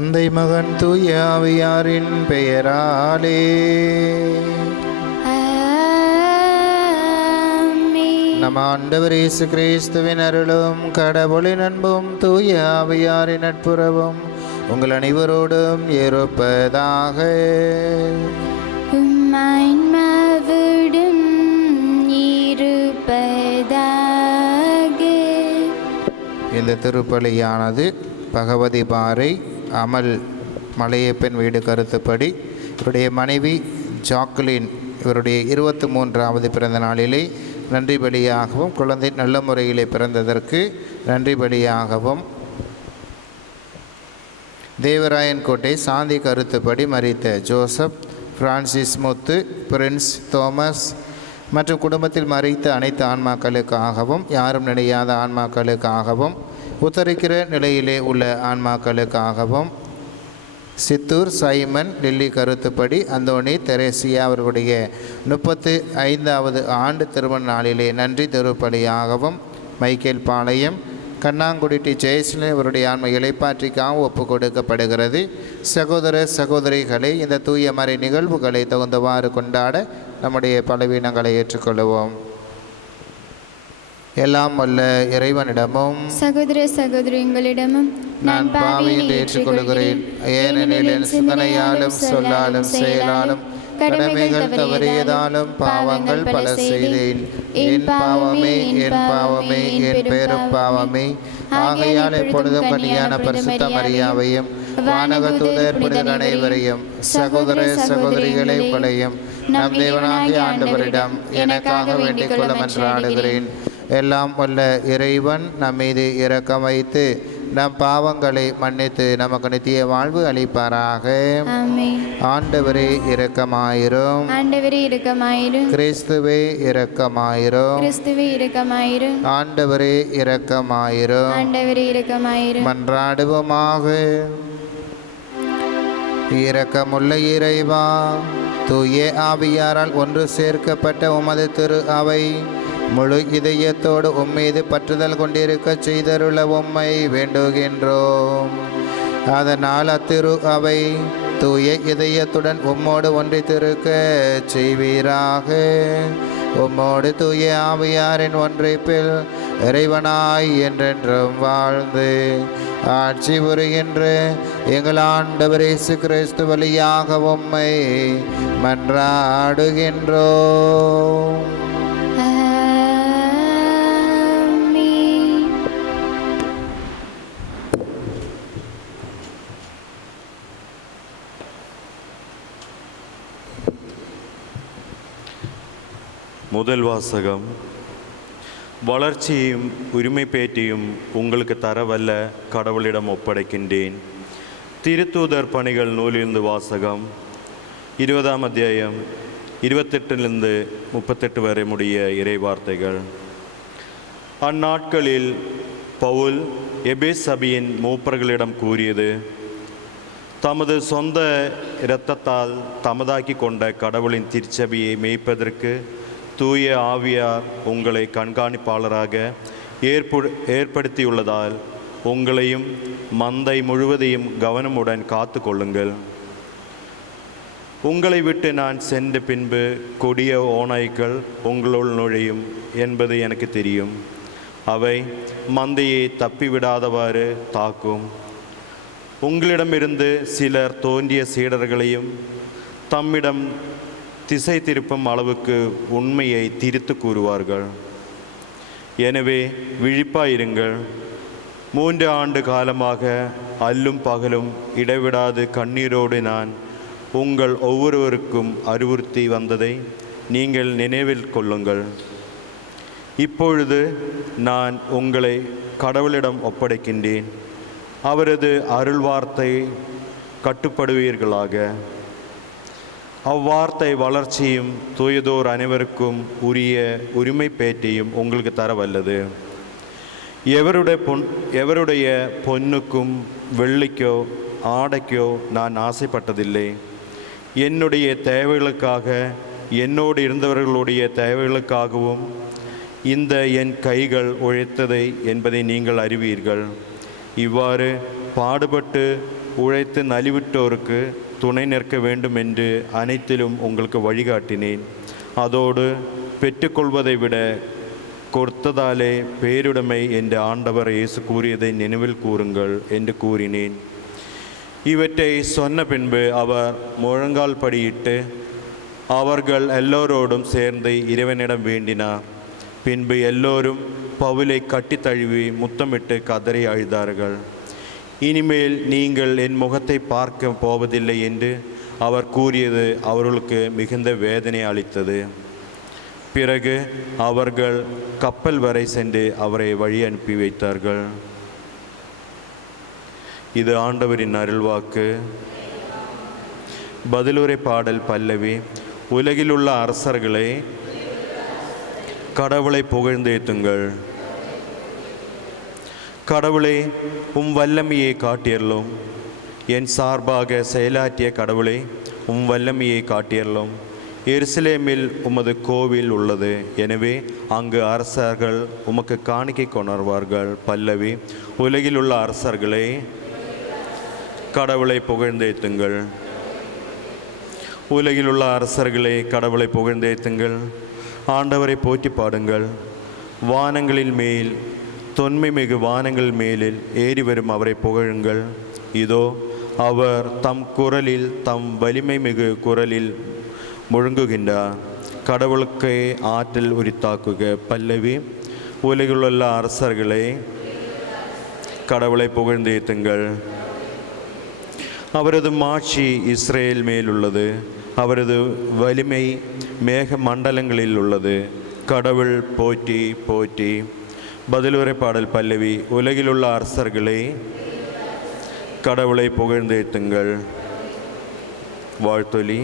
தந்தை மகன் தூய ஆவியாரின் பெயராலே. நம் ஆண்டவர் இயேசு கிறிஸ்துவின் அருளும் கடவுளின் அன்பும் தூய ஆவியாரின் நட்புறவும் உங்கள் அனைவரோடும் இருப்பதாக. இந்த திருப்பலியானது பகவதி பாறை அமல் மலையப்பன் வீடு கருத்துப்படி இவருடைய மனைவி ஜாக்குலின் இவருடைய 23வது பிறந்த நாளிலே நன்றி பலியாகவும், குழந்தை நல்ல முறையிலே பிறந்ததற்கு நன்றி பலியாகவும், தேவராயன் கோட்டை சாந்தி கருத்துப்படி மரித்த ஜோசப், பிரான்சிஸ் முத்து, பிரின்ஸ் தோமஸ் மற்றும் குடும்பத்தில் மரித்த அனைத்து ஆன்மாக்களுக்காகவும், யாரும் நினையாத ஆன்மாக்களுக்காகவும், உத்தரிக்கிற நிலையிலே உள்ள ஆன்மாக்களுக்காகவும், சித்தூர் சைமன் டெல்லி கருத்துப்படி அந்தோணி தெரேசியா அவர்களுடைய 35வது ஆண்டு திருமண நாளிலே நன்றி திருப்பலியாகவும், மைக்கேல் பாளையம் கண்ணாங்குடி டி ஜெயஸ்லன் அவருடைய ஆன்ம இலைப்பாற்றிக்காக ஒப்பு கொடுக்கப்படுகிறது. சகோதர சகோதரிகளை, இந்த தூய மறை நிகழ்வுகளை தகுந்தவாறு கொண்டாட நம்முடைய பலவீனங்களை ஏற்றுக்கொள்வோம். எல்லாம் வல்ல இறைவனிடமும் சகோதர சகோதரிகளிடமும் நான் பாவி என்று ஏற்றுக்கொள்கிறேன். ஏனெனில் என் சிந்தனையாலும் சொல்லாலும் செயலாலும் கடமைகள் தவறியதாலும் பாவங்கள் பல செய்தேன். என் பாவமே, என் பாவமே, என் பெரும் பாவமே. ஆகையால் எப்பொழுதும் கன்னியான பரிசுத்த மரியாவையும் வானக தூதர் புனிதர் அனைவரையும் சகோதர சகோதரிகளை உங்களையும் நம் தேவனாகிய ஆண்டவரிடம் எனக்காக வேண்டிக் கொள்ள மன்றாடுகிறேன். எல்லாம் வல்ல இறைவன் நம் மீது இரக்கம் வைத்து நம் பாவங்களை மன்னித்து நமக்கு நித்திய வாழ்வு அளிப்பாராக. ஆண்டவரே இரக்கமாயிரும். ஆண்டவரே இரக்கமாயிரும். கிறிஸ்துவே இரக்கமாயிரும். கிறிஸ்துவே இரக்கமாயிரும். ஆண்டவரே இரக்கமாயிரும். ஆண்டவரே இரக்கமாயிரும். மன்றாடுவோமாக. இரக்கமுள்ள இறைவா, தூய ஆவியாரால் ஒன்று சேர்க்கப்பட்ட உமது திரு அவை முழு இதயத்தோடு உம்மீது பற்றுதல் கொண்டிருக்க செய்தருள உம்மை வேண்டுகின்றோம். அதனால் அத்திரு அவை தூய இதயத்துடன் உம்மோடு ஒன்றித்திருக்க செய்வீராக. உம்மோடு தூய ஆவியாரின் ஒன்றைப்பில் இறைவனாய் என்றென்றும் வாழ்ந்து ஆட்சி புரிகின்ற எங்கள் ஆண்டவர் இயேசு கிறிஸ்து வழியாக உம்மை மன்றாடுகின்றோம். முதல் வாசகம். வளர்ச்சியும் உரிமை பேட்டியும் உங்களுக்கு தரவல்ல கடவுளிடம் ஒப்படைக்கின்றேன். திருத்தூதர் பணிகள் நூலிலிருந்து வாசகம். 20ஆம் அத்தியாயம் 28லிருந்து 38 வரை முடிய இறைவார்த்தைகள். அந்நாட்களில் பவுல் எபேஸ் சபையின் மூப்பர்களிடம் கூறியது: தமது சொந்த இரத்தத்தால் தமதாக்கி கொண்ட கடவுளின் திருச்சபையை மேய்ப்பதற்கு தூய ஆவியார் உங்களை கண்காணிப்பாளராக ஏற்படுத்தியுள்ளதால் உங்களையும் மந்தை முழுவதையும் கவனமுடன் காத்து கொள்ளுங்கள். உங்களை விட்டு நான் சென்ற பின்பு கொடிய ஓநாய்கள் உங்களுள் நுழையும் என்பது எனக்கு தெரியும். அவை மந்தையை தப்பிவிடாதவாறு தாக்கும். உங்களிடமிருந்து சிலர் தோன்றிய சீடர்களையும் தம்மிடம் திசை திருப்பும் அளவுக்கு உண்மையை திரித்து கூறுவார்கள். எனவே விழிப்பாயிருங்கள். 3 ஆண்டு காலமாக அல்லும் பகலும் இடைவிடாது கண்ணீரோடு நான் உங்கள் ஒவ்வொருவருக்கும் அறிவுறுத்தி வந்ததை நீங்கள் நினைவில் கொள்ளுங்கள். இப்பொழுது நான் உங்களை கடவுளிடம் ஒப்படைக்கின்றேன். அவரது அருள்வார்த்தை கட்டுப்படுவீர்களாக. அவ்வார்த்தை வளர்ச்சியும் தூயதோர் அனைவருக்கும் உரிய உரிமை பேட்டியும் உங்களுக்கு தரவல்லது. எவருடைய பொன்னுக்கும் வெள்ளிக்கோ ஆடைக்கோ நான் ஆசைப்பட்டதில்லை. என்னுடைய தேவைகளுக்காக, என்னோடு இருந்தவர்களுடைய தேவைகளுக்காகவும் இந்த என் கைகள் உழைத்ததை என்பதை நீங்கள் அறிவீர்கள். இவ்வாறு பாடுபட்டு உழைத்து நலிவிட்டோருக்கு துணை நிற்க வேண்டும் என்று அனைத்திலும் உங்களுக்கு வழிகாட்டினேன். அதோடு பெற்றுக்கொள்வதை விட கொடுத்ததாலே பேருடைமை என்று ஆண்டவர் இயேசு கூறியதை நினைவில் கூறுங்கள் என்று கூறினேன். இவற்றை சொன்ன பின்பு அவர் முழங்கால் படியிட்டு அவர்கள் எல்லோரோடும் சேர்ந்து இறைவனிடம் வேண்டினார். பின்பு எல்லோரும் பவுலை கட்டி தழுவி முத்தமிட்டு கதறி அழுதார்கள். இனிமேல் நீங்கள் என் முகத்தை பார்க்க போவதில்லை என்று அவர் கூறியது அவர்களுக்கு மிகுந்த வேதனை அளித்தது. பிறகு அவர்கள் கப்பல் வரை சென்று அவரை வழி அனுப்பி வைத்தார்கள். இது ஆண்டவரின் அருள்வாக்கு. பதிலுரை பாடல் பல்லவி. உலகில் உள்ள அரசர்களே, கடவுளை புகழ்ந்தேத்துங்கள். கடவுளே, வல்லமையை காட்டியறலும். என் சார்பாக செயலாற்றிய கடவுளே, வல்லமையை காட்டியறலும். எருசலேமில் உமது கோவில் உள்ளது, எனவே அங்கு அரசர்கள் உமக்கு காணிக்கை கொணர்வார்கள். பல்லவி. உலகில் உள்ள அரசர்களே, கடவுளை புகழ்ந்தேத்துங்கள். உலகில் உள்ள அரசர்களே, கடவுளை புகழ்ந்தேத்துங்கள். ஆண்டவரை போற்றி பாடுங்கள். வானங்களில் மேல், தொன்மை மிகு வானங்கள் மேலில் ஏறி வரும் அவரை புகழுங்கள். இதோ அவர் தம் குரலில், தம் வலிமை மிகு குரலில் முழங்குகின்றார். கடவுளுக்கே ஆற்றல் உரித்தாக்குக. பல்லவி. உலகிலுள்ள அரசர்களே, கடவுளை புகழ்ந்தேத்துங்கள். அவரது மாட்சி இஸ்ரேல் மேல் உள்ளது, அவரது வலிமை மேக மண்டலங்களில் உள்ளது. கடவுள் போற்றி போற்றி. பதிலுரை பாடல் பல்லவி. உலகிலுள்ள அரசர்களே, கடவுளை புகழ்ந்தேத்துங்கள். வாழ்த்தொலி.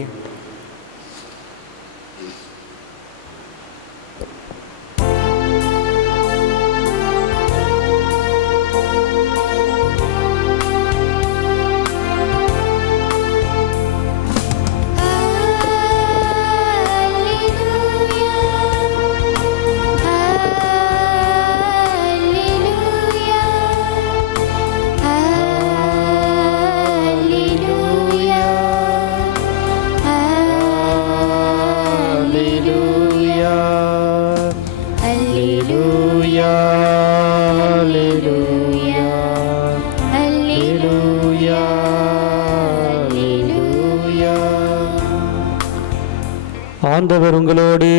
ஆண்டவர் உங்களோடு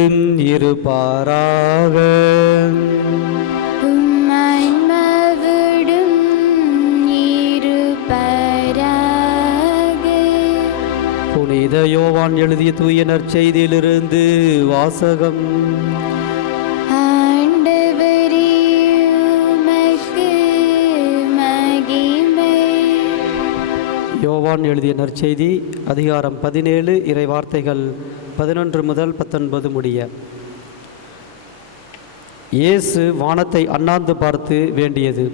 இருப்பாராக. புனித யோவான் எழுதிய தூய நற்செய்தியிலிருந்து வாசகம். யோவான் எழுதிய நற்செய்தி அதிகாரம் 17 இறை வார்த்தைகள் 11 முதல் 19 முடிய. இயேசு வானத்தை அண்ணாந்து பார்த்து வேண்டியது: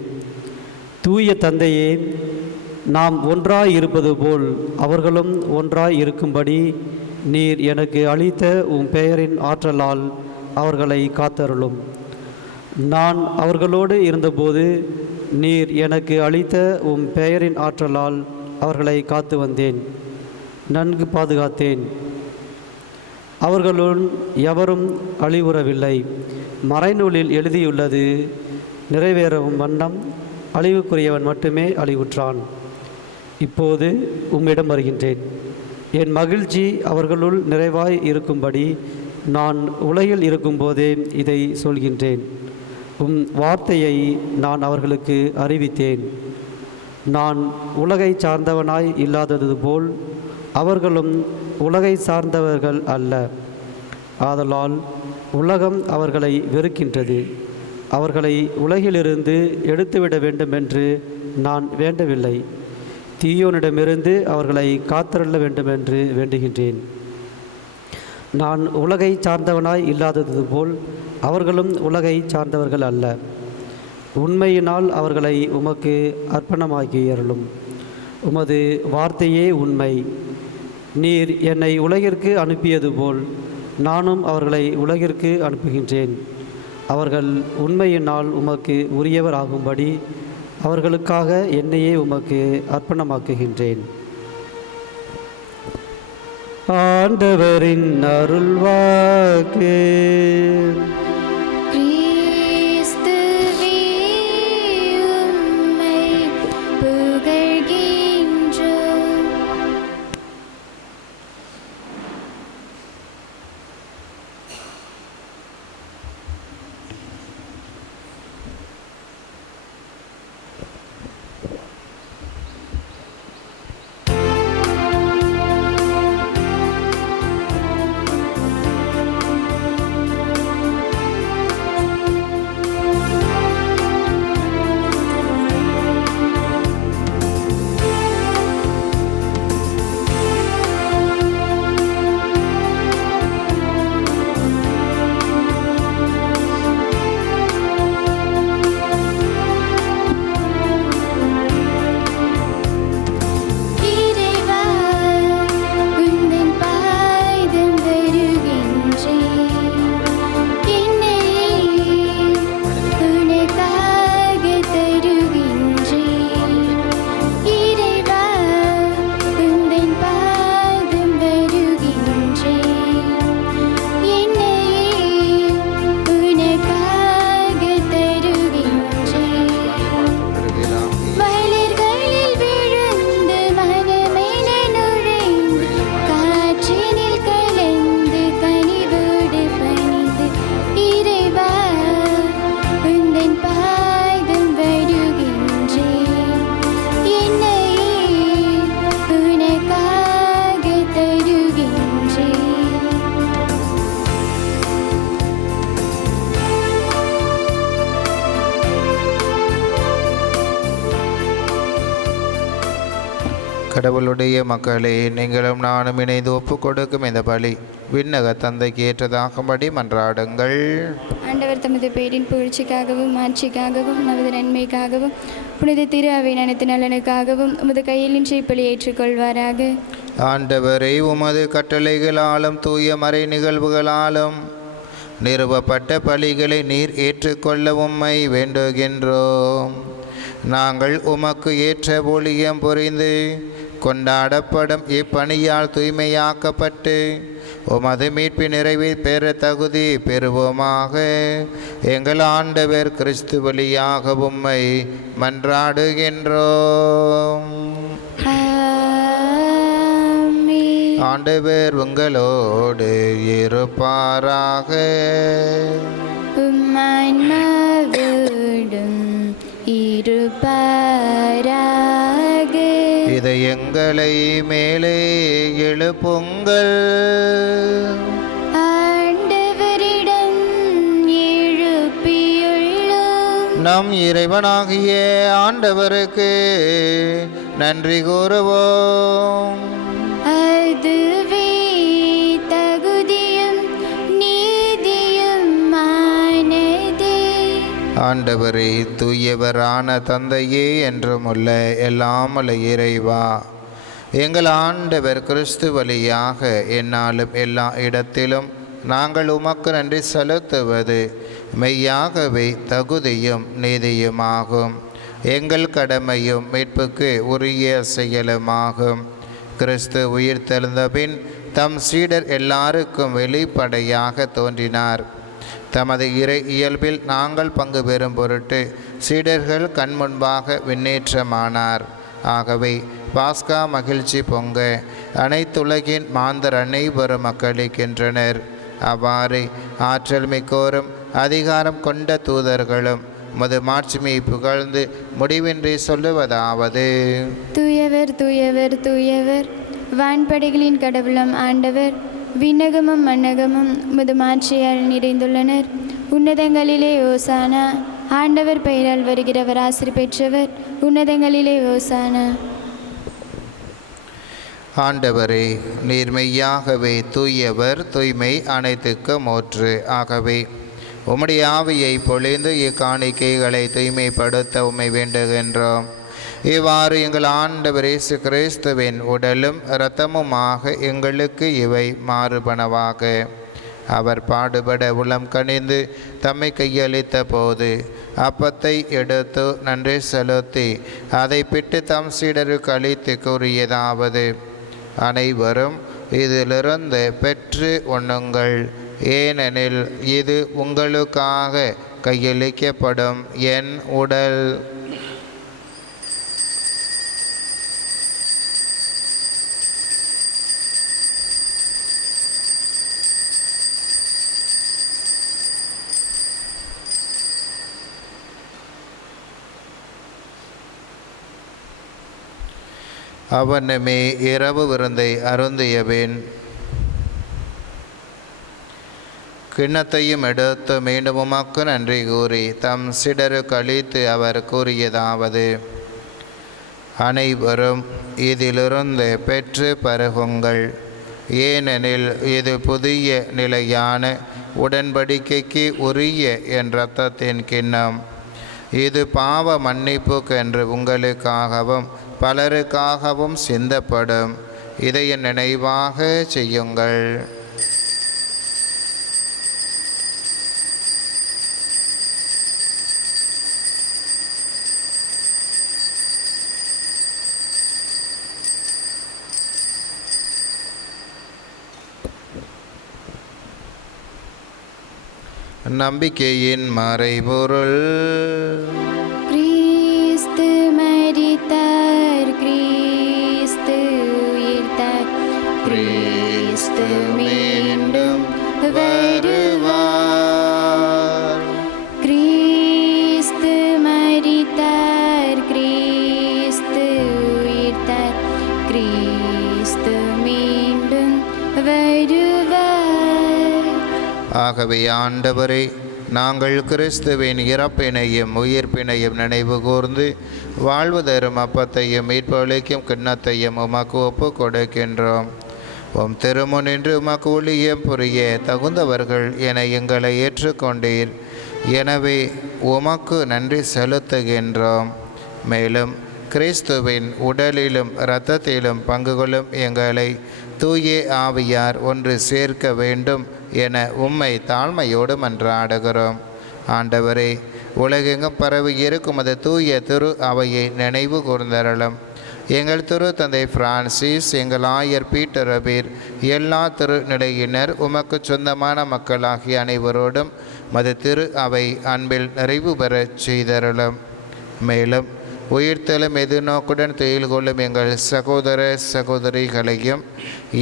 தூய தந்தையே, நாம் ஒன்றாய் இருப்பது போல் அவர்களும் ஒன்றாய் இருக்கும்படி நீர் எனக்கு அளித்த உம் பெயரின் ஆற்றலால் அவர்களை காத்தருளும். நான் அவர்களோடு இருந்தபோது நீர் எனக்கு அளித்த உம் பெயரின் ஆற்றலால் அவர்களை காத்து வந்தேன், நன்கு பாதுகாத்தேன். அவர்களுள் எவரும் அழிவுறவில்லை. மறைநூலில் எழுதியுள்ளது நிறைவேறும் வண்ணம் அழிவுக்குரியவன் மட்டுமே அழிவுற்றான். இப்போது உம்மிடம் வருகின்றேன். என் மகிழ்ச்சி அவர்களுள் நிறைவாய் இருக்கும்படி நான் உலகில் இருக்கும்போதே இதை சொல்கின்றேன். உம் வார்த்தையை நான் அவர்களுக்கு அறிவித்தேன். நான் உலகை சார்ந்தவனாய் இல்லாதது போல் அவர்களும் உலகை சார்ந்தவர்கள் அல்ல. ஆதலால் உலகம் அவர்களை வெறுக்கின்றது. அவர்களை உலகிலிருந்து எடுத்துவிட வேண்டுமென்று நான் வேண்டவில்லை, தீயோனிடமிருந்து அவர்களை காத்தருள வேண்டுமென்று வேண்டுகின்றேன். நான் உலகை சார்ந்தவனாய் இல்லாதது போல் அவர்களும் உலகை சார்ந்தவர்கள் அல்ல. உண்மையினால் அவர்களை உமக்கு அர்ப்பணமாகியருளும். உமது வார்த்தையே உண்மை. நீர் என்னை உலகிற்கு அனுப்பியது போல் நானும் அவர்களை உலகிற்கு அனுப்புகின்றேன். அவர்கள் உண்மையினால் உமக்கு உரியவர் ஆகும்படி அவர்களுக்காக என்னையே உமக்கு அர்ப்பணமாக்குகின்றேன். ஆண்டவரின் அருள்வாக்கு. கிறிஸ்துவே உம்மை புகழ்கின்றோம். கடவுளுடைய மக்களே, நீங்களும் நானும் இணைந்து ஒப்பு கொடுக்கும் இந்த பலி விண்ணக தந்தைக்கு ஏற்றதாகும்படி மன்றாடுங்கள். ஆண்டவர் தமது பேரின் புகழ்ச்சிக்காகவும் ஆட்சிக்காகவும் நமது நன்மைக்காகவும் புனித திரு அவையின் அனைத்து நலனுக்காகவும் உமது கையில் இன்றைய பலி ஏற்றுக்கொள்வாராக. ஆண்டவரை, உமது கட்டளைகளாலும் தூய மறை நிகழ்வுகளாலும் நிறுவப்பட்ட பலிகளை நீர் ஏற்றுக்கொள்ள உம்மை வேண்டுகின்றோம். நாங்கள் உமக்கு ஏற்ற ஊழியம் புரிந்து கொண்டாடப்படும் இப்பணியால் தூய்மையாக்கப்பட்டு உமது மீட்பின் நிறைவை பெற தகுதி பெறுவோமாக. எங்கள் ஆண்டவர் கிறிஸ்து வழியாக உம்மை மன்றாடுகின்றோம். ஆண்டவர் உங்களோடு இருப்பாராக. உம்மான்மாவோடும் இருப்பாராக. இதயங்களை மேலே எழுப்புங்கள். ஆண்டவரிடம் எழுப்பியுள்ளோம். நம் இறைவனாகிய ஆண்டவருக்கு நன்றி கூறுவோம். அதுவே தகுதியும் நீதியுமானதே. ஆண்டவரே, தூயவரான தந்தையே என்றும் உள்ள எல்லாம் உள்ள இறைவா, எங்கள் ஆண்டவர் கிறிஸ்து வழியாக என்னாலும் எல்லா இடத்திலும் நாங்கள் உமக்கு நன்றி செலுத்துவது மெய்யாகவே தகுதியும் நீதியுமாகும். எங்கள் கடமையும் மீட்புக்கு உரிய செயலுமாகும். கிறிஸ்து உயிர் தெழுந்த பின் தம் சீடர் எல்லாருக்கும் வெளிப்படையாக தோன்றினார். தமது இறை இயல்பில் நாங்கள் பங்கு பெறும் பொருட்டு சீடர்கள் கண்முன்பாக விண்ணேற்றமானார். ஆகவே பாஸ்கா மகிழ்ச்சி பொங்க அனைத்துலகின் மாந்தர் அனைவரும் மக்களிக்கின்றனர். அவ்வாறு ஆற்றல் மிக்கோரும் அதிகாரம் கொண்ட தூதர்களும் முது மாட்சிமையை புகழ்ந்து முடிவின்றி சொல்லுவதாவது: தூயவர் தூயவர் தூயவர், வான்படைகளின் கடவுளம் ஆண்டவர். விண்ணகமும் மண்ணகமும் முது மாட்சியால் நிறைந்துள்ளனர். உன்னதங்களிலே ஓசானா. ஆண்டவர் பெயரால் வருகிறவர் ஆசிர் பெற்றவர். உன்னதங்களிலே ஓசானா. ஆண்டவரே, நீர் மெய்யாகவே தூயவர், தூய்மை அனைத்துக்கும் ஊற்று. ஆகவே உம்முடைய ஆவியை பொழிந்து இக்காணிக்கைகளை தூய்மைப்படுத்த உம்மை வேண்டுகின்றோம். இவ்வாறு எங்கள் ஆண்டவர் இயேசு கிறிஸ்துவின் உடலும் இரத்தமுமாக எங்களுக்கு இவை மாறுபனவாக. அவர் பாடுபட உளம் கனிந்து தம்மை கையளித்த போது அப்பத்தை எடுத்து நன்றி செலுத்தி அதை பிட்டு தம் சீடருக்கு அளித்து கூறியதாவது, அனைவரும் இதிலிருந்து பெற்று உண்ணுங்கள், ஏனெனில் இது உங்களுக்காக கையளிக்கப்படும் என் உடல். அவனுமே இரவு விருந்தை அருந்தியபின் கிண்ணத்தையும் எடுத்து மீண்டும் உமக்கு நன்றி கூறி தம் சீடருக்கு அளித்து அவர் கூறியதாவது, அனைவரும் இதிலிருந்து பெற்று பருகுங்கள், ஏனெனில் இது புதிய நிலையான உடன்படிக்கைக்கு உரிய என் இரத்தத்தின் கிண்ணம். இது பாவ மன்னிப்புக்கென்று உங்களுக்காகவும் பலருக்காகவும் சிந்தப்படும். இதை என் நினைவாக செய்யுங்கள். நம்பிக்கையின் மறைபொருள். கிறிஸ்து மரித்தார், கிறிஸ்து உயிர்த்தார், கிறிஸ்து மீண்டும் வருவார். கிறிஸ்து மரித்தார், கிறிஸ்து உயிர்த்தார், கிறிஸ்து மீண்டும் வருவார். ஆகவே ஆண்டவரே, நாங்கள் கிறிஸ்துவின் இறப்பினையும் உயிர்ப்பினையும் நினைவு கூர்ந்து வாழ்வு தரும் அப்பத்தையும் மீட்பளிக்கும் கிண்ணத்தையும் உமக்கு ஒப்பு கொடுக்கின்றோம். உம் திருமுனின்று உமக்கு ஊழியம் புரிய தகுந்தவர்கள் என எங்களை ஏற்றுக்கொண்டீர். எனவே உமக்கு நன்றி செலுத்துகின்றோம். மேலும் கிறிஸ்துவின் உடலிலும் இரத்தத்திலும் பங்கு கொள்ளும் எங்களை தூய ஆவியார் ஒன்று சேர்க்க வேண்டும் என உம்மை தாழ்மையோடு மன்றாடுகிறோம். ஆண்டவரே, உலகெங்கும் பரவி இருக்கும் அது தூய திரு அவையை நினைவு கூர்ந்தருளும். எங்கள் திரு தந்தை பிரான்சிஸ், எங்கள் ஆயர் பீட்டர் அபீர், எல்லா திருநிலையினர், உமக்கு சொந்தமான மக்களாகிய அனைவரோடும் மது திரு அவை அன்பில் நிறைவு பெறச் செய்தருளும். மேலும் உயிர்த்தெழும் எதிர்நோக்குடன் துயில் கொள்ளும் எங்கள் சகோதர சகோதரிகளையும்,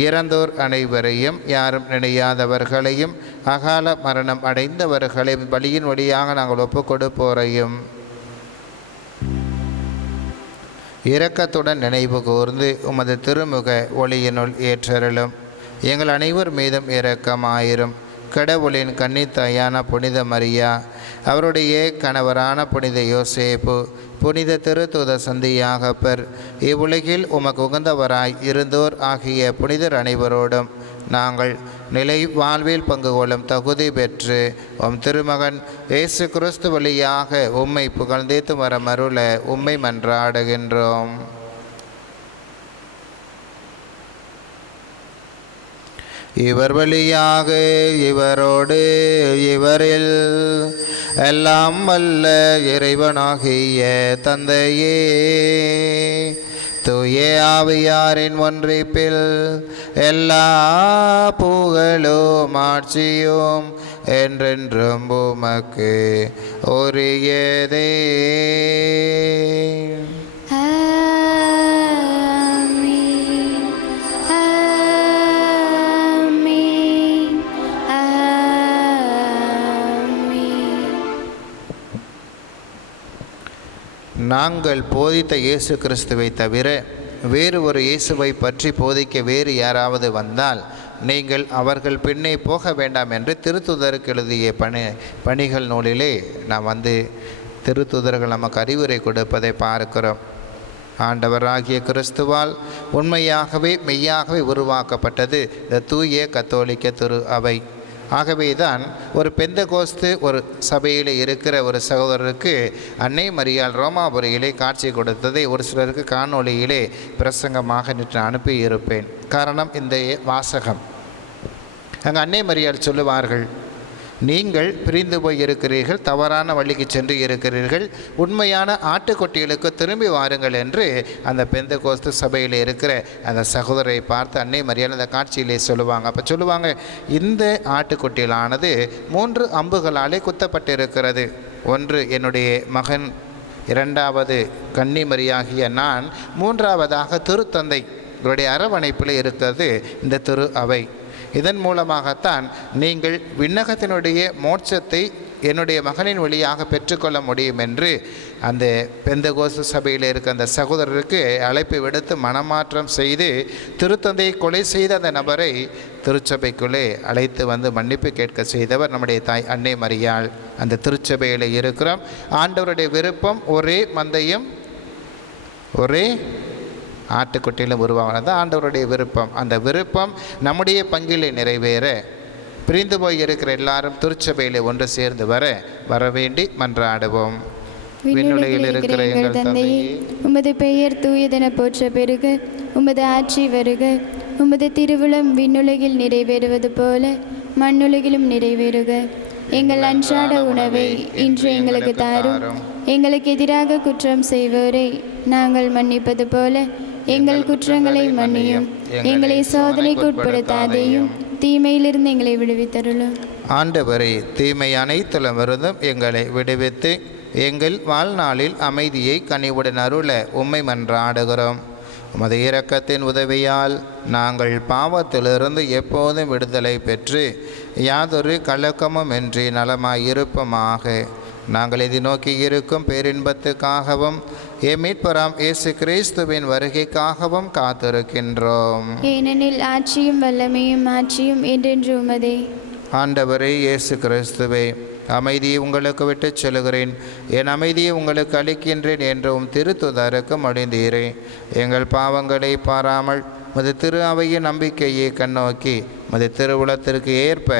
இறந்தோர் அனைவரையும், யாரும் நினையாதவர்களையும், அகால மரணம் அடைந்தவர்களையும், பலியின் வழியாக நாங்கள் ஒப்புக் கொடுப்போரையும் இரக்கத்துடன் நினைவு கூர்ந்து உமது திருமுக ஒளியினுள் ஏற்றருளும். எங்கள் அனைவர் மீதும் இரக்கமாயிரும். கடவுளின் கன்னித்தாயான புனித மரியா, அவருடைய கணவரான புனித யோசேப்பு, புனித திருத்தூத சந்தியாகப்பர், இவ்வுலகில் உமக்கு உகந்தவராய் இருந்தோர் ஆகிய புனிதர் அனைவரோடும் நாங்கள் நிலை வாழ்வில் பங்கு கொள்ளும் தகுதி பெற்று உம் திருமகன் இயேசு கிறிஸ்து வழியாக உம்மை புகழ்ந்தேத்து வரமருள உம்மை மன்றாடுகின்றோம். இவர் வழியாக, இவரோடு, இவரில் எல்லாம் வல்ல இறைவனாகிய தந்தையே, தூய ஆவியாரின் ஒன்றிப்பில் எல்லா புகழும் ஆட்சியும் என்றென்றும் உமக்கு உரியதே. நாங்கள் போதித்த இயேசு கிறிஸ்துவை தவிர வேறு ஒரு இயேசுவை பற்றி போதிக்க வேறு யாராவது வந்தால் நீங்கள் அவர்கள் பின்னே போக வேண்டாம் என்று திருத்துதருக்கு எழுதிய பணிகள் நூலிலே நாம் திருத்துதர்கள் நமக்கு அறிவுரை கொடுப்பதை பார்க்கிறோம். ஆண்டவராகிய கிறிஸ்துவால் உண்மையாகவே மெய்யாகவே உருவாக்கப்பட்டது இந்த தூய கத்தோலிக்க திரு அவை. ஆகவே தான் ஒரு பெந்தகோஸ்து ஒரு சபையில் இருக்கிற ஒரு சகோதரருக்கு அன்னை மரியாள் ரோமாபுரியிலே காட்சி கொடுத்ததை ஒரு சிலருக்கு காணொளியிலே பிரசங்கமாக நேற்று அனுப்பியிருப்பேன். காரணம் இந்த வாசகம். அங்கே அன்னை மரியாள் சொல்லுவார்கள், நீங்கள் பிரிந்து போய் இருக்கிறீர்கள், தவறான வழிக்கு சென்று இருக்கிறீர்கள், உண்மையான ஆட்டுக்குட்டிகளுக்கு திரும்பி வாருங்கள் என்று அந்த பெந்தகோஸ்து சபையில் இருக்கிற அந்த சகோதரை பார்த்து அன்னை மரியாதை அந்த காட்சியிலே சொல்லுவாங்க. அப்போ சொல்லுவாங்க, இந்த ஆட்டுக்குட்டிகளானது 3 அம்புகளாலே குத்தப்பட்டிருக்கிறது. ஒன்று என்னுடைய மகன், இரண்டாவது கன்னிமரியாகிய நான், மூன்றாவதாக திருத்தந்தை இவருடைய அரவணைப்பில் இருக்கிறது இந்த திரு அவை. இதன் மூலமாகத்தான் நீங்கள் விண்ணகத்தினுடைய மோட்சத்தை என்னுடைய மகனின் வழியாக பெற்றுக்கொள்ள முடியும் என்று அந்த பெந்தகோஸ்து சபையில் இருக்க அந்த சகோதரருக்கு அழைப்பு விடுத்து மனமாற்றம் செய்து திருத்தந்தையை கொலை செய்த அந்த நபரை திருச்சபைக்குள்ளே அழைத்து வந்து மன்னிப்பு கேட்க செய்தவர் நம்முடைய தாய் அன்னை மரியாள். அந்த திருச்சபையில் இருக்கிறோம். ஆண்டவருடைய விருப்பம் ஒரே மந்தையும் ஒரே ஆட்டுக்குட்டியிலும் உருவாகினது ஆண்டவருடைய விருப்பம். அந்த விருப்பம் நம்முடைய பங்கிலே நிறைவேற பிரிந்து போய் இருக்கிற எல்லாரும் திருச்சபையிலே ஒன்று சேர்ந்து வர வேண்டி மன்றாடுவோம். விண்ணுலகில் இருக்கிற எங்கள் தந்தையே, உமது பெயர் தூயதென போற்ற பெருக, உமது ஆட்சி வருக, உமது திருவுளம் விண்ணுலகில் நிறைவேறுவது போல மண்ணுலகிலும் நிறைவேறுக. எங்கள் அன்றாட உணவை இன்று எங்களுக்கு தாரும். எங்களுக்கு எதிராக குற்றம் செய்வோரை நாங்கள் மன்னிப்பது போல எங்கள் குற்றங்களை மன்னியும். எங்களை சோதனைக்கு உட்படுத்தாதேயும், தீமையிலிருந்து எங்களை விடுவித்தருளும். ஆண்டவரே, தீமை அனைத்திலுமிருந்தும் எங்களை விடுவித்து எங்கள் வாழ்நாளில் அமைதியை கனிவுடன் அருள உம்மை மன்றாடுகிறோம். உமது இரக்கத்தின் உதவியால் நாங்கள் பாவத்திலிருந்து எப்போதும் விடுதலை பெற்று யாதொரு கலக்கமும் இன்றி நலமாயிருப்போமாக. நாங்கள் இதை நோக்கி இருக்கும் பேரின்பத்துக்காகவும் மீட்பராம் இயேசு கிறிஸ்துவின் வருகைக்காகவும் காத்திருக்கின்றோம். ஏனெனில் ஆட்சியும் வல்லமையும் ஆட்சியும் என்றென்று உமதே. ஆண்டவரே இயேசு கிறிஸ்துவே, அமைதியை உங்களுக்கு விட்டு செல்கிறேன், என் அமைதியை உங்களுக்கு அளிக்கின்றேன் என்றும் திருத்துதருக்கு மொழிந்தீரே. எங்கள் பாவங்களை பாராமல் மது திரு அவையின் நம்பிக்கையை கண்ணோக்கி மது திருவுளத்திற்கு ஏற்ப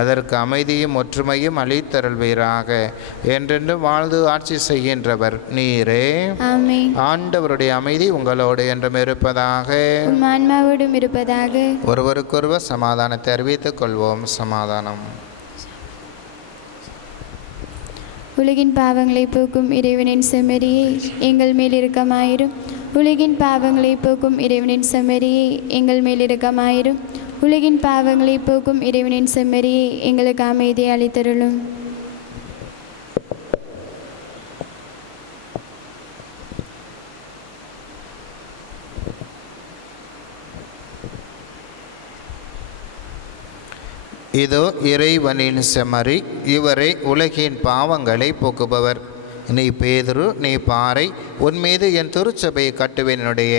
அதற்கு அமைதியும் ஒற்றுமையும் அளித்தருள்வீராக. என்றென்று வாழ்ந்து ஆட்சி செய்கின்றவர் நீரே. ஆமென். ஆண்டவருடைய அமைதி உங்களோடு என்றும் இருப்பதாக, உம் ஆன்மாவோடும் இருப்பதாக. ஒருவருக்கொருவர் சமாதானத்தை அறிவித்துக் கொள்வோம். சமாதானம். உலகின் பாவங்களை போக்கும் இறைவனின் செம்மறியே, எங்கள் மேல் இரக்கமாயிரும். உலகின் பாவங்களை போக்கும் இறைவனின் செம்மறியே, எங்கள் மேல் இரக்கமாயிரும். உலகின் பாவங்களை போக்கும் இறைவனின் செம்மறியே, எங்களுக்கு அமைதியை அளித்தருளும். இதோ இறைவனின் செம்மறி, இவரை உலகின் பாவங்களை போக்குபவர். நீ பேதுரு, நீ பாறை, உன் மீது என் திருச்சபையை கட்டுவேன். என்னுடைய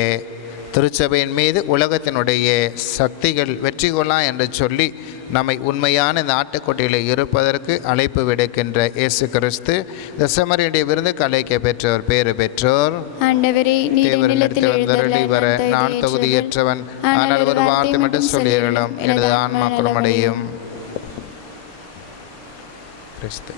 திருச்சபையின் மீது உலகத்தினுடைய சக்திகள் வெற்றி கொள்ளலாம் என்று சொல்லி நம்மை உண்மையான இந்த ஆட்டுக்குட்டியில் இருப்பதற்கு அழைப்பு விடுக்கின்ற இயேசு கிறிஸ்து இந்த செம்மறியுடைய விருந்துக்கு அழைக்க பெற்றோர், பேறு பெற்றோர். ஆண்டவரே, நீர் என்னிடத்தில் எழுந்தருளி வர நான் தகுதியற்றவன், ஆனால் ஒரு வார்த்தை மட்டும் சொல்லிடலாம், எனது ஆன்மா குணமடையும். கிறிஸ்து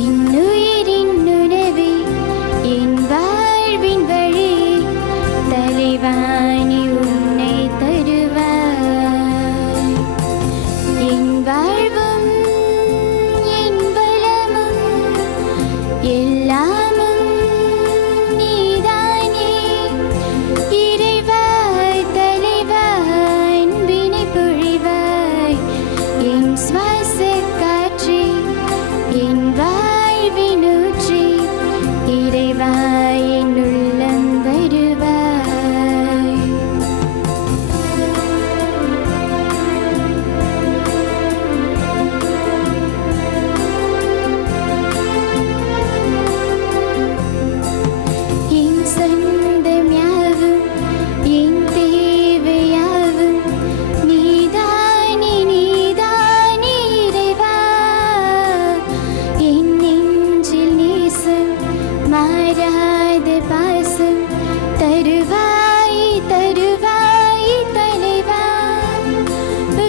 என்னுயிரின் உணவே, என் வாழ்வின் வழி, தலைவாணி உன்னை தருவாய். என் வாழ்வும் என் பலமும் எல்லாமும் நீதானே. இறைவாய் தலைவாய் அன்பினை பொழிவாய். என் சுவாச காற்றே, என் வாழ்வின் ஊற்றே, இறைவாய் என் உள்ளம் வருவாய். என் சொந்தம் யாவும் என் தேவையாவும் நீதானே நீதானே இறைவா. என் நெஞ்சில் நேசம் மாறாத பாசம் தருவாய் தருவாய் தலைவா.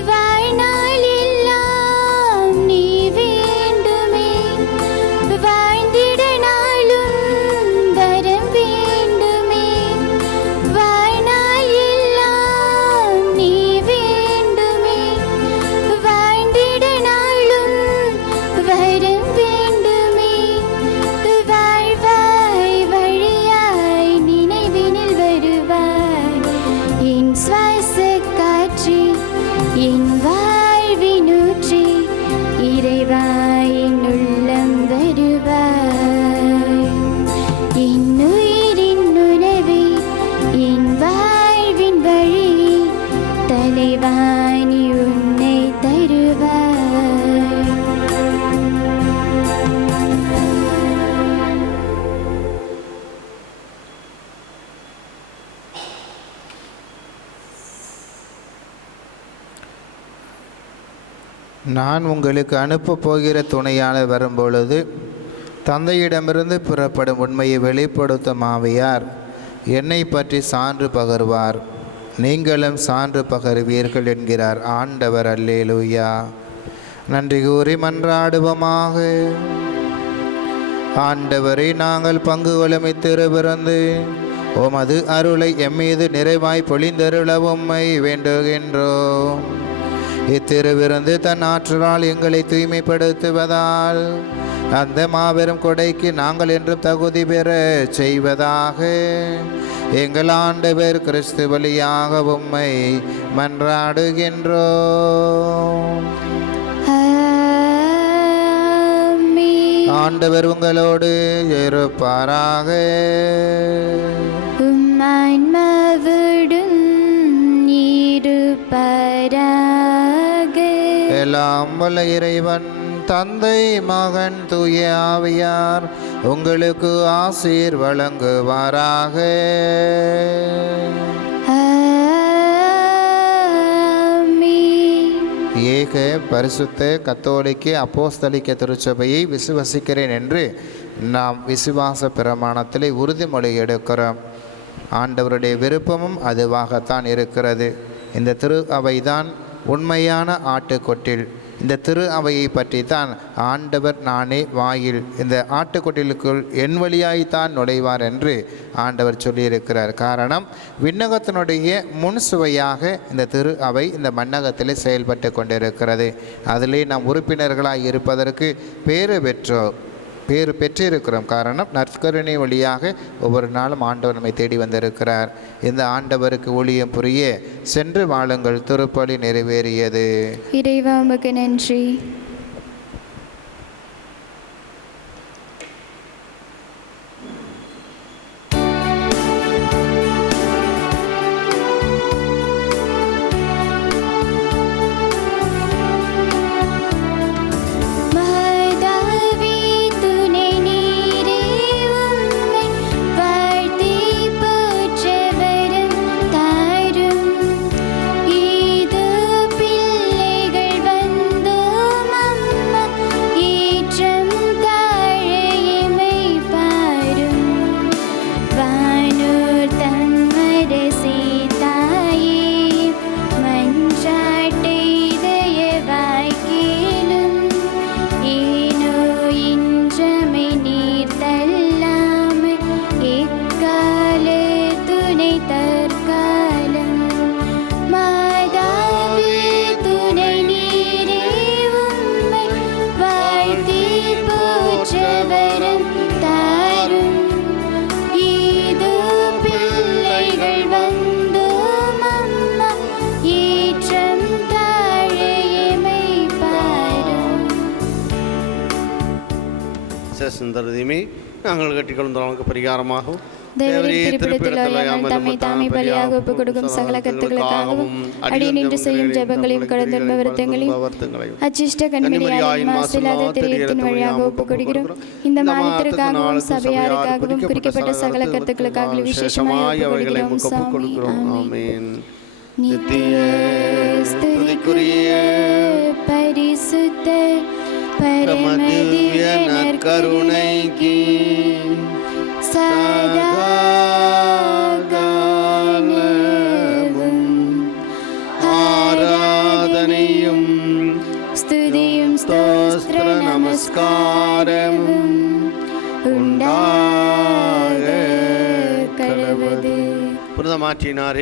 வாழ்நாள் எல்லாம் நீ வேண்டுமே, வாழ்ந்திட நாளும் வரம் வேண்டுமே. வாழ்நாள் எல்லாம் நீ வேண்டுமே, வாழ்ந்திட நாளும் வரம் வேண்டுமே. வாழ்வாய் வழியாய் நினைவினில் வருவாய். என் சுவாச காற்றே, என் வாழ்வின் ஊற்றே, இறைவாய் என் உள்ளம் வருவாய். என் உயிரின் உணவே, என் வாழ்வின் வழி, தலைவாணி உன்னை தருவாய். நான் உங்களுக்கு அனுப்பப் போகிற துணையாளர் வரும்பொழுது தந்தையிடமிருந்து புறப்படும் உண்மையை வெளிப்படுத்தும் ஆவியார் என்னை பற்றி சான்று பகர்வார். நீங்களும் சான்று பகர்வீர்கள் என்கிறார் ஆண்டவர். அல்லேலூயா. நன்றி கூறி மன்றாடுவோமாக. ஆண்டவரை நாங்கள் பங்கு கொள்ளும் இத்திருவிருந்து உமது அருளை எம்மீது நிறைவாய் பொழிந்தருள உம்மை வேண்டுகின்றோம். இத்திருவிருந்து தன் ஆற்றலால் எங்களை தூய்மைப்படுத்துவதால் அந்த மாபெரும் கொடைக்கு நாங்கள் என்றும் தகுதி பெற செய்வதாக எங்கள் ஆண்டவர் கிறிஸ்து வழியாக உம்மை மன்றாடுகின்றோம். ஆமென். ஆண்டவர் உங்களோடு இருப்பாராக. உம் ஆன்மாவோடும் இருப்பாராக. எல்லாம் வல்ல இறைவன் தந்தை மகன் தூய ஆவியார் உங்களுக்கு ஆசீர் வழங்குவாராக. ஆமென். ஏக பரிசுத்த கத்தோலிக்க அப்போஸ்தலிக்க திருச்சபையை விசுவசிக்கிறேன் என்று நாம் விசுவாச பிரமாணத்திலே உறுதிமொழி எடுக்கிறோம். ஆண்டவருடைய விருப்பமும் அதுவாகத்தான் இருக்கிறது. இந்த திரு அவைதான் உண்மையான ஆட்டுக்கொட்டில். இந்த திரு அவையை பற்றி தான் ஆண்டவர் நானே வாயில், இந்த ஆட்டுக்கொட்டிலுக்குள் என் வழியாய்த்தான் நுழைவார் என்று ஆண்டவர் சொல்லியிருக்கிறார். காரணம், விண்ணகத்தினுடைய முன் சுவையாக இந்த திரு அவை இந்த மண்ணகத்திலே செயல்பட்டு கொண்டிருக்கிறது. அதிலே நாம் உறுப்பினர்களாக இருப்பதற்கு பேறு பெற்றிருக்கிறோம். காரணம், நற்கருணை வழியாக ஒவ்வொரு நாளும் ஆண்டவர் நம்மை தேடி வந்திருக்கிறார். இந்த ஆண்டவருக்கு ஊழியம் புரிய சென்று வாழுங்கள். திருப்பலி நிறைவேறியது. இறைவா உமக்கு நன்றி. பிள்ளைகள் வந்தோமா வரம் தாரும். இதோ பிள்ளைகள் வந்தோம் அம்மா, ஏற்றம் தாழையமை பாரும். சுந்தரதீமே நாங்கள் கட்டிக்கொள்ளும் நமக்கு பரிகாரமாகும் தேவரீர் திருப்பிடத்தில் தம்மை தாமே பலியாக ஒப்புக் கொடுக்கும் சகல கருத்துக்களுக்காகவும் அடி நின்று செய்யும் ஜெபங்களையும் கடந்த வருத்தங்களையும் அச்சிஷ்ட கண்மணியாய் மாசில்லாத திரியத்தின் வழியாக ஒப்புக் கொடுக்கிறோம். இந்த மாதத்திற்காகவும் சபையாருக்காகவும் குறிக்கப்பட்ட சகல கருத்துக்களுக்காகவும் விசேஷமாய் ஒப்புக் கொடுக்கிறோம். ஆமென். நித்திய ஸ்துதிக்குரிய பரிசுத்த பரமதிவ்ய நற்கருணைக்கு சதா காலமும் ஆராதனையும் ஸ்துதியும் ஸ்தோத்திர நமஸ்காரமும் உண்டாக கடவுது. புனித மாற்றினாரே